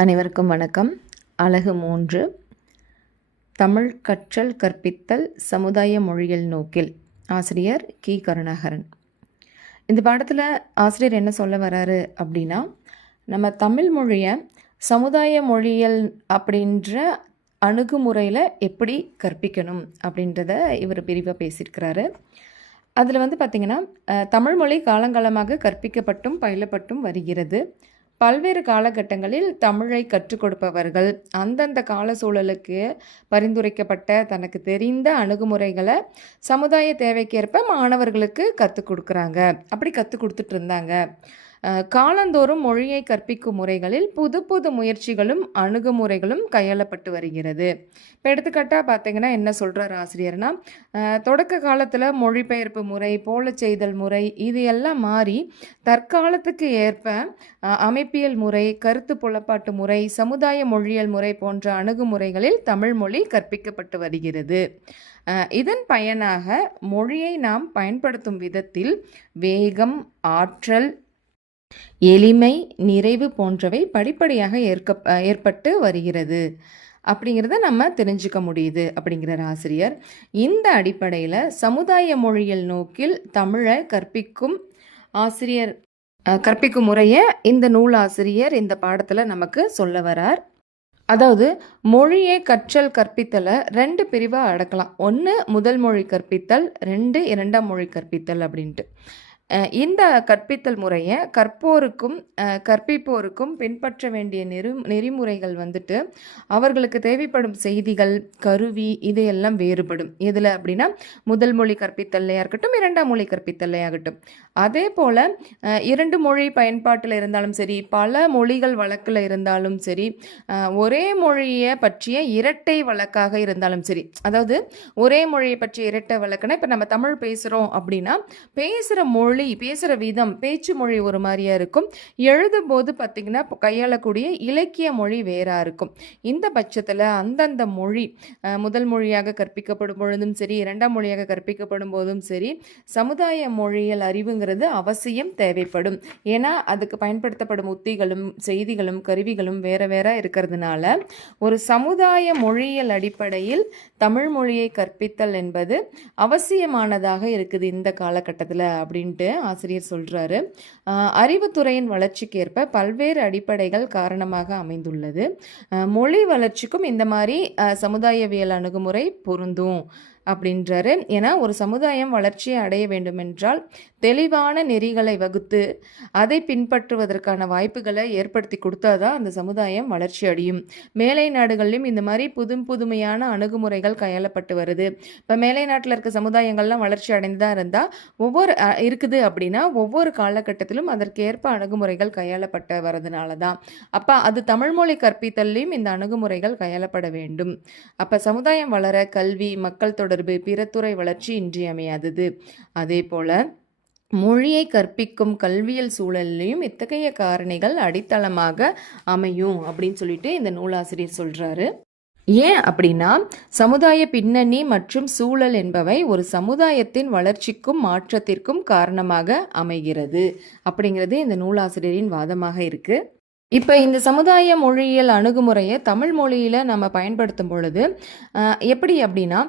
அனைவருக்கும் வணக்கம். அலகு 3 தமிழ் கற்றல் கற்பித்தல் சமுதாய மொழியியல் நோக்கில். ஆசிரியர் கி. கருணாகரன். இந்த பாடத்தில் ஆசிரியர் என்ன சொல்ல வராரு அப்படின்னா, நம்ம தமிழ் மொழியை சமுதாய மொழியியல் அப்படின்ற அணுகுமுறையில் எப்படி கற்பிக்கணும் அப்படின்றத இவர் பிரிவாக பேசியிருக்கிறாரு. அதில் பார்த்திங்கன்னா, தமிழ் மொழி காலங்காலமாக கற்பிக்கப்பட்டும் பயிலப்பட்டும் வருகிறது. பல்வேறு காலகட்டங்களில் தமிழை கற்றுக் கொடுப்பவர்கள் அந்தந்த கால சூழலுக்கு பரிந்துரைக்கப்பட்ட தனக்கு தெரிந்த அணுகுமுறைகளை சமுதாய தேவைக்கேற்ப மாணவர்களுக்கு கற்றுக் கொடுக்குறாங்க. அப்படி கற்றுக் கொடுத்துட்டு இருந்தாங்க. காலந்தோறும் மொழியை கற்பிக்கும் முறைகளில் புது புது முயற்சிகளும் அணுகுமுறைகளும் கையாளப்பட்டு வருகிறது. இப்போ எடுத்துக்காட்டாக பார்த்தீங்கன்னா என்ன சொல்கிறார் ஆசிரியர்னா, தொடக்க காலத்தில் மொழிபெயர்ப்பு முறை, போல செய்தல் முறை இது எல்லாம் மாறி தற்காலத்துக்கு ஏற்ப அமைப்பியல் முறை, கருத்து புலப்பாட்டு முறை, சமுதாய மொழியியல் முறை போன்ற அணுகுமுறைகளில் தமிழ் மொழி கற்பிக்கப்பட்டு வருகிறது. இதன் பயனாக மொழியை நாம் பயன்படுத்தும் விதத்தில் வேகம், ஆற்றல், எளிமை, நிறைவு போன்றவை படிப்படியாக ஏற்பட்டு வருகிறது அப்படிங்கிறத நம்ம தெரிஞ்சுக்க முடியுது அப்படிங்கிறார் ஆசிரியர். இந்த அடிப்படையில் சமுதாய மொழியியல் நோக்கில் தமிழை கற்பிக்கும் முறையை இந்த நூலாசிரியர் இந்த பாடத்தில் நமக்கு சொல்ல வரார். அதாவது மொழியை கற்றல் கற்பித்தலை 2 பிரிவாக அடக்கலாம். 1 முதல் மொழி கற்பித்தல், 2 இரண்டாம் மொழி கற்பித்தல் அப்படின்ட்டு. இந்த கற்பித்தல் முறையை கற்போருக்கும் கற்பிப்போருக்கும் பின்பற்ற வேண்டிய நெறிமுறைகள் அவர்களுக்கு தேவைப்படும் செய்திகள், கருவி இதையெல்லாம் வேறுபடும். எதில் அப்படின்னா முதல் மொழி கற்பித்தல்லையாக இருக்கட்டும், இரண்டாம் மொழி கற்பித்தல்லையாகட்டும். அதே போல் 2 மொழி பயன்பாட்டில் இருந்தாலும் சரி, பல மொழிகள் வழக்கில் இருந்தாலும் சரி, ஒரே மொழியை பற்றிய இரட்டை வழக்காக இருந்தாலும் சரி, அதாவது ஒரே மொழியை பற்றிய இரட்டை வழக்குனா இப்போ நம்ம தமிழ் பேசுகிறோம் அப்படின்னா பேசுகிற மொழி, பேசுகிற விதம், பேச்சு மொழி ஒரு மாதிரியாக இருக்கும். எழுதும் போது பார்த்திங்கன்னா கையாளக்கூடிய இலக்கிய மொழி வேறாக இருக்கும். இந்த பட்சத்தில் அந்தந்த மொழி முதல் மொழியாக கற்பிக்கப்படும் பொழுதும் சரி, இரண்டாம் மொழியாக கற்பிக்கப்படும் போதும் சரி, சமுதாய மொழியியல் அறிவுங்கிறது அவசியம் தேவைப்படும். ஏன்னா அதுக்கு பயன்படுத்தப்படும் உத்திகளும் செய்திகளும் கருவிகளும் வேற வேற இருக்கிறதுனால ஒரு சமுதாய மொழியியல் அடிப்படையில் தமிழ் மொழியை கற்பித்தல் என்பது அவசியமானதாக இருக்குது இந்த காலகட்டத்தில் அப்படின்ட்டு ஆசிரியர் சொல்கிறாரு. அறிவுத்துறையின் வளர்ச்சிக்கு ஏற்ப பல்வேறு அடிப்படைகள் காரணமாக அமைந்துள்ளது. மொழி வளர்ச்சிக்கும் இந்த மாதிரி சமுதாயவியல் அணுகுமுறை பொருந்தும் அப்படின்றாரு. ஏன்னா ஒரு சமுதாயம் வளர்ச்சியை அடைய வேண்டுமென்றால் தெளிவான நெறிகளை வகுத்து அதை பின்பற்றுவதற்கான வாய்ப்புகளை ஏற்படுத்தி கொடுத்தாதான் அந்த சமுதாயம் வளர்ச்சி அடையும். மேலை நாடுகள்லையும் இந்த மாதிரி புதுமையான அணுகுமுறைகள் கையாளப்பட்டு வருது. இப்போ மேலை நாட்டில் இருக்க சமுதாயங்கள்லாம் வளர்ச்சி அடைந்துதான் இருக்குது அப்படின்னா ஒவ்வொரு காலகட்டத்திலும் அதற்கேற்ப அணுகுமுறைகள் கையாளப்பட்டு வரதுனால தான். அப்போ அது தமிழ்மொழி கற்பித்தல்லையும் இந்த அணுகுமுறைகள் கையாளப்பட வேண்டும். அப்போ சமுதாயம் வளர கல்வி, மக்கள் தொடர்பு, பிற துறை வளர்ச்சி இன்றியமையாதது. அதே போல மொழியை கற்பிக்கும் கல்வியல் சூழலையும் இத்தகைய காரணிகள் அடித்தளமாக அமையும் அப்படின்னு சொல்லிட்டு இந்த நூலாசிரியர் சொல்றாரு. ஏன் அப்படின்னா சமுதாய பின்னணி மற்றும் சூழல் என்பவை ஒரு சமுதாயத்தின் வளர்ச்சிக்கும் மாற்றத்திற்கும் காரணமாக அமைகிறது அப்படிங்கிறது இந்த நூலாசிரியரின் வாதமாக இருக்கு. இப்போ இந்த சமுதாய மொழியியல் அணுகுமுறையை தமிழ் மொழியில் நம்ம பயன்படுத்தும் பொழுது எப்படி அப்படின்னா,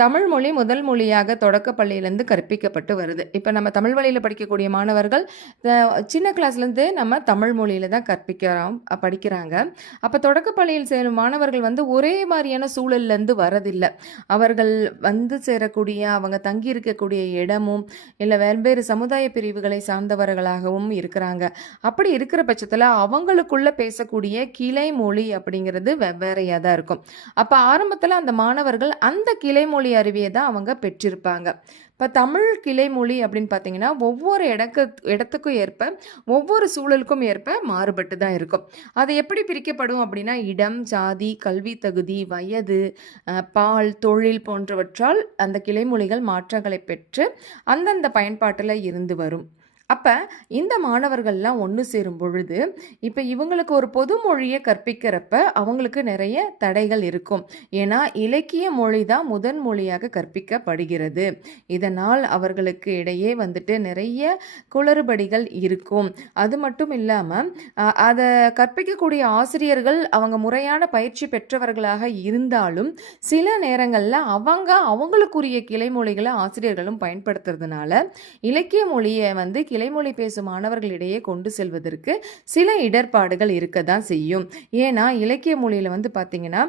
தமிழ் மொழி முதல் மொழியாக தொடக்க பள்ளியிலேருந்து கற்பிக்கப்பட்டு வருது. இப்போ நம்ம தமிழ் வழியில் படிக்கக்கூடிய மாணவர்கள் சின்ன கிளாஸ்லேருந்து நம்ம தமிழ் மொழியில் தான் படிக்கிறாங்க. அப்போ தொடக்க பள்ளியில் சேரும் மாணவர்கள் ஒரே மாதிரியான சூழல்லேருந்து வரதில்லை. அவர்கள் சேரக்கூடிய, அவங்க தங்கி இருக்கக்கூடிய இடமும் இல்லை வெவ்வேறு சமுதாய பிரிவுகளை சார்ந்தவர்களாகவும் இருக்கிறாங்க. அப்படி இருக்கிற பட்சத்தில் அவங்களுக்குள்ள பேசக்கூடிய கிளை மொழி அப்படிங்கிறது வெவ்வேறையாக தான் இருக்கும். அப்போ ஆரம்பத்தில் அந்த மாணவர்கள் அந்த கிளை மொழி அறிவியை தான் அவங்க பெற்றிருப்பாங்க. இப்போ தமிழ் கிளை மொழி அப்படின்னு பார்த்தீங்கன்னா ஒவ்வொரு இடத்துக்கும் ஏற்ப, ஒவ்வொரு சூழலுக்கும் ஏற்ப மாறுபட்டு தான் இருக்கும். அது எப்படி பிரிக்கப்படும் அப்படின்னா இடம், ஜாதி, கல்வி தகுதி, வயது, பால், தொழில் போன்றவற்றால் அந்த கிளை மொழிகள் மாற்றங்களை பெற்று அந்தந்த பயன்பாட்டில் இருந்து வரும். அப்போ இந்த மாணவர்கள்லாம் ஒன்று சேரும் பொழுது இப்போ இவங்களுக்கு ஒரு பொது மொழியை கற்பிக்கிறப்ப அவங்களுக்கு நிறைய தடைகள் இருக்கும். ஏன்னா இலக்கிய மொழி தான் முதன் மொழியாக கற்பிக்கப்படுகிறது. இதனால் அவர்களுக்கு இடையே வந்துட்டு நிறைய குளறுபடிகள் இருக்கும். அது மட்டும் இல்லாமல் அதை கற்பிக்கக்கூடிய ஆசிரியர்கள் அவங்க முறையான பயிற்சி பெற்றவர்களாக இருந்தாலும் சில நேரங்களில் அவங்களுக்குரிய கிளைமொழிகளை ஆசிரியர்களும் பயன்படுத்துறதுனால இலக்கிய மொழியை வந்து கிளைமொழி பேசும் மாணவர்களிடையே கொண்டு செல்வதற்கு சில இடர்பாடுகள் இருக்க தான் செய்யும். ஏன்னா இலக்கிய மொழியில் வந்து பார்த்திங்கன்னா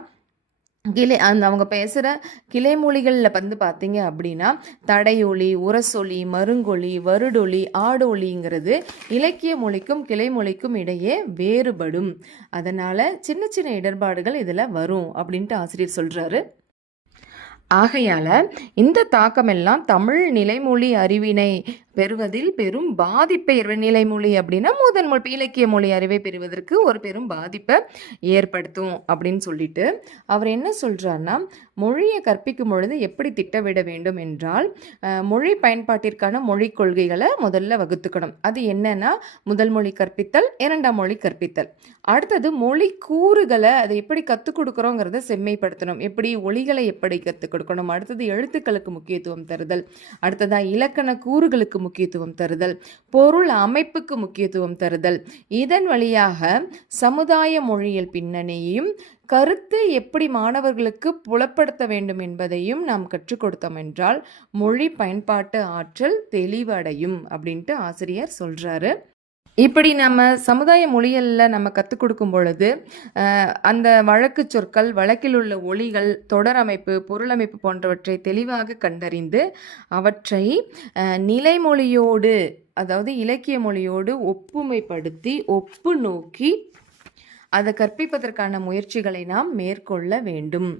அவங்க பேசுகிற கிளைமொழிகளில் வந்து பார்த்தீங்க அப்படின்னா தடையொலி, உரசொலி, மருங்கொலி, வருடொலி, ஆடொலிங்கிறது இலக்கிய மொழிக்கும் கிளைமொழிக்கும் இடையே வேறுபடும். அதனால் சின்ன சின்ன இடர்பாடுகள் இதில் வரும் அப்படின்ட்டு ஆசிரியர் சொல்கிறாரு. ஆகையால் இந்த தாக்கமெல்லாம் தமிழ் நிலைமொழி அறிவினை பெறுவதில் பெரும் பாதிப்பை, நிலைமொழி அப்படின்னா முதன் மொழி இலக்கிய மொழி அறிவை பெறுவதற்கு ஒரு பெரும் பாதிப்பை ஏற்படுத்தும் அப்படின்னு சொல்லிட்டு அவர் என்ன சொல்கிறார்னா, மொழியை கற்பிக்கும் பொழுது எப்படி திட்டமிட வேண்டும் என்றால் மொழி பயன்பாட்டிற்கான மொழி கொள்கைகளை முதல்ல வகுத்துக்கணும். அது என்னன்னா முதல் மொழி கற்பித்தல், இரண்டாம் மொழி கற்பித்தல். அடுத்தது மொழி கூறுகளை அதை எப்படி கற்றுக் கொடுக்குறோங்கிறத செம்மைப்படுத்தணும். எப்படி ஒலிகளை எப்படி கற்றுக் கொடுக்கணும். அடுத்தது எழுத்துக்களுக்கு முக்கியத்துவம் தருதல். அடுத்ததாக இலக்கண கூறுகளுக்கு முக்கியத்துவம் தருதல், பொருள் அமைப்புக்கு முக்கியத்துவம் தருதல். இதன் வழியாக சமுதாய மொழியியல் பின்னணியையும் கருத்து எப்படி மாணவர்களுக்கு புலப்படுத்த வேண்டும் என்பதையும் நாம் கற்றுக் கொடுத்தோம் என்றால் மொழி பயன்பாட்டு ஆற்றல் தெளிவடையும் அப்படின்ட்டு ஆசிரியர் சொல்கிறாரு. இப்படி நம்ம சமுதாய மொழிகளில் நம்ம கற்றுக் கொடுக்கும் பொழுது அந்த வழக்கு சொற்கள், வழக்கில் உள்ள ஒலிகள், தொடரமைப்பு, பொருளமைப்பு போன்றவற்றை தெளிவாக கண்டறிந்து அவற்றை நிலைமொழியோடு, அதாவது இலக்கிய மொழியோடு ஒப்புமைப்படுத்தி ஒப்பு நோக்கி அதை கற்பிப்பதற்கான முயற்சிகளை நாம் மேற்கொள்ள வேண்டும்.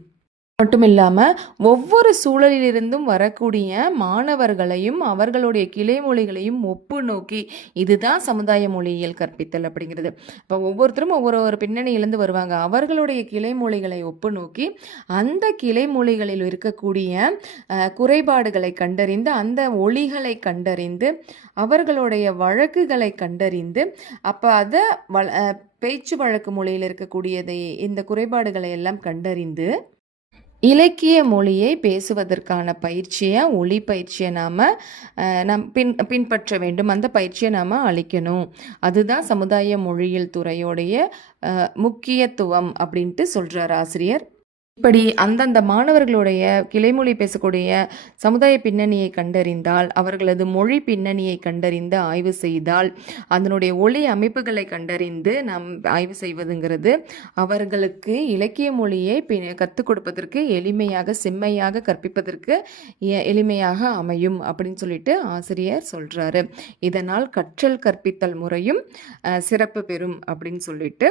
மட்டும் இல்லாமல் ஒவ்வொரு சூழலிலிருந்தும் வரக்கூடிய மாணவர்களையும் அவர்களுடைய கிளைமொழிகளையும் ஒப்பு நோக்கி, இதுதான் சமுதாய மொழியியல் கற்பித்தல் அப்படிங்கிறது. இப்போ ஒவ்வொருத்தரும் ஒவ்வொரு பின்னணியிலேருந்து வருவாங்க. அவர்களுடைய கிளைமொழிகளை ஒப்பு நோக்கி அந்த கிளைமொழிகளில் இருக்கக்கூடிய குறைபாடுகளை கண்டறிந்து, அந்த ஒலிகளை கண்டறிந்து, அவர்களுடைய வழக்குகளை கண்டறிந்து, அப்போ அதை பேச்சு வழக்கு மொழியில் இருக்கக்கூடியதை, இந்த குறைபாடுகளை எல்லாம் கண்டறிந்து இலக்கிய மொழியை பேசுவதற்கான பயிற்சியை, ஒலி பயிற்சியை நாம் பின்பற்ற வேண்டும். அந்த பயிற்சியை நாம் அளிக்கணும். அதுதான் சமுதாய மொழியியல் துறையோடைய முக்கியத்துவம் அப்படின்ட்டு சொல்கிறார் ஆசிரியர். இப்படி அந்தந்த மாணவர்களுடைய கிளைமொழி பேசக்கூடிய சமுதாய பின்னணியை கண்டறிந்தால், அவர்களது மொழி பின்னணியை கண்டறிந்து ஆய்வு செய்தால், அதனுடைய ஒலி அமைப்புகளை கண்டறிந்து நாம் ஆய்வு செய்வதுங்கிறது அவர்களுக்கு இலக்கிய மொழியை கற்றுக் கொடுப்பதற்கு எளிமையாக, செம்மையாக கற்பிப்பதற்கு எளிமையாக அமையும் அப்படின்னு சொல்லிட்டு ஆசிரியர் சொல்கிறாரு. இதனால் கற்றல் கற்பித்தல் முறையும் சிறப்பு பெறும் அப்படின்னு சொல்லிட்டு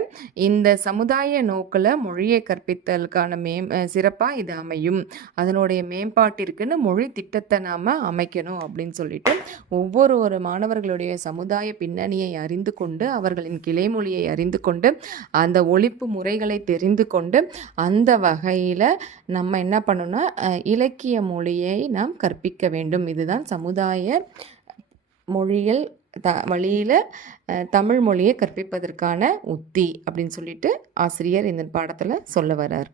இந்த சமுதாய நோக்கில் மொழியை கற்பித்தலுக்கான சிறப்பாக இது அமையும். அதனுடைய மேம்பாட்டிற்குன்னு மொழி திட்டத்தை நாம் அமைக்கணும் அப்படின்னு சொல்லிட்டு ஒவ்வொரு மாணவர்களுடைய சமுதாய பின்னணியை அறிந்து கொண்டு, அவர்களின் கிளைமொழியை அறிந்து கொண்டு, அந்த ஒலிப்பு முறைகளை தெரிந்து கொண்டு, அந்த வகையில் நம்ம என்ன பண்ணணும்னா இலக்கிய மொழியை நாம் கற்பிக்க வேண்டும். இதுதான் சமுதாய மொழியில் வழியில் தமிழ் மொழியை கற்பிப்பதற்கான உத்தி அப்படின்னு சொல்லிட்டு ஆசிரியர் இந்த பாடத்தில் சொல்ல வர்றார்.